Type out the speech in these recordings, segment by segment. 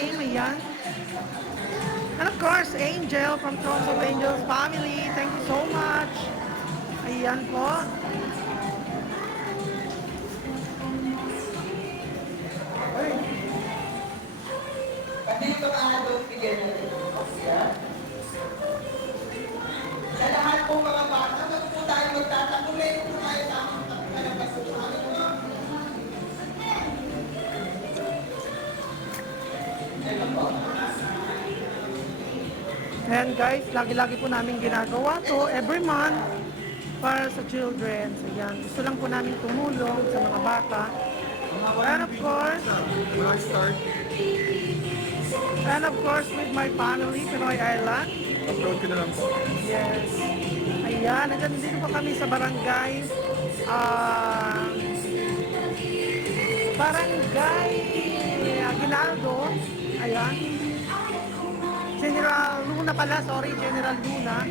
team. Ayan. And of course, Angel from Thrones of Angels family. Thank you so much. Ayan po. Dito ka doon, bigyan natin. Yan. Sa lahat po mga bata, wag po tayo magtatakulay po tayo tamang talagasuhan. And guys, lagi-lagi po namin ginagawa to every month para sa children. So yan, gusto lang po namin tumulong sa mga bata. And of course, with my family, Pinoy Island. Upload ko na lang po. Yes. Ayan, nandito po kami sa barangay. Barangay Aguinaldo. Ayan. General Luna pala, sorry, General Luna.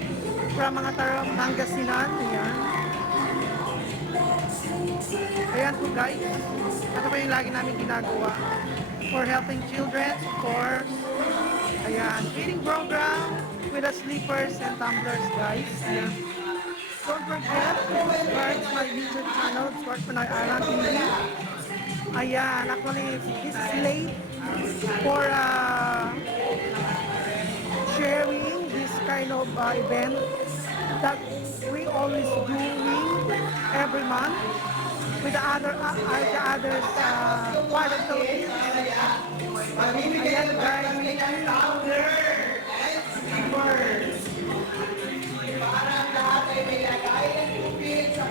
From mga Pangasinan. Ayan. Ayan po guys. Ito po yung lagi namin ginagawa. For helping children, of course. Ayan. Feeding program with the sleepers and tumblers, guys. Ayan. Don't forget to subscribe to my YouTube channel, Sport Pinoy Island TV. Ayan. Actually, this is late for sharing this kind of event that we always doing every month with the others part of the Philippines. Ayan guys.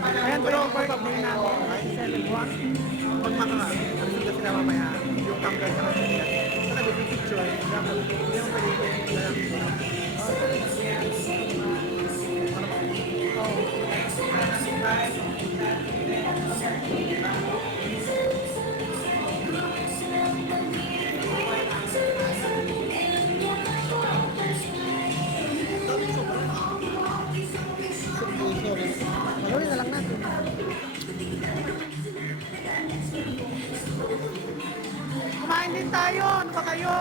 Ayan bro, for pabili namin. Selling Pag ano ka sila mamaya, yung tumbler sa kanila. Sa nag-picture, dapat yung pwede Gawin na lang natin. Kumain din tayo. Ano ba kayo?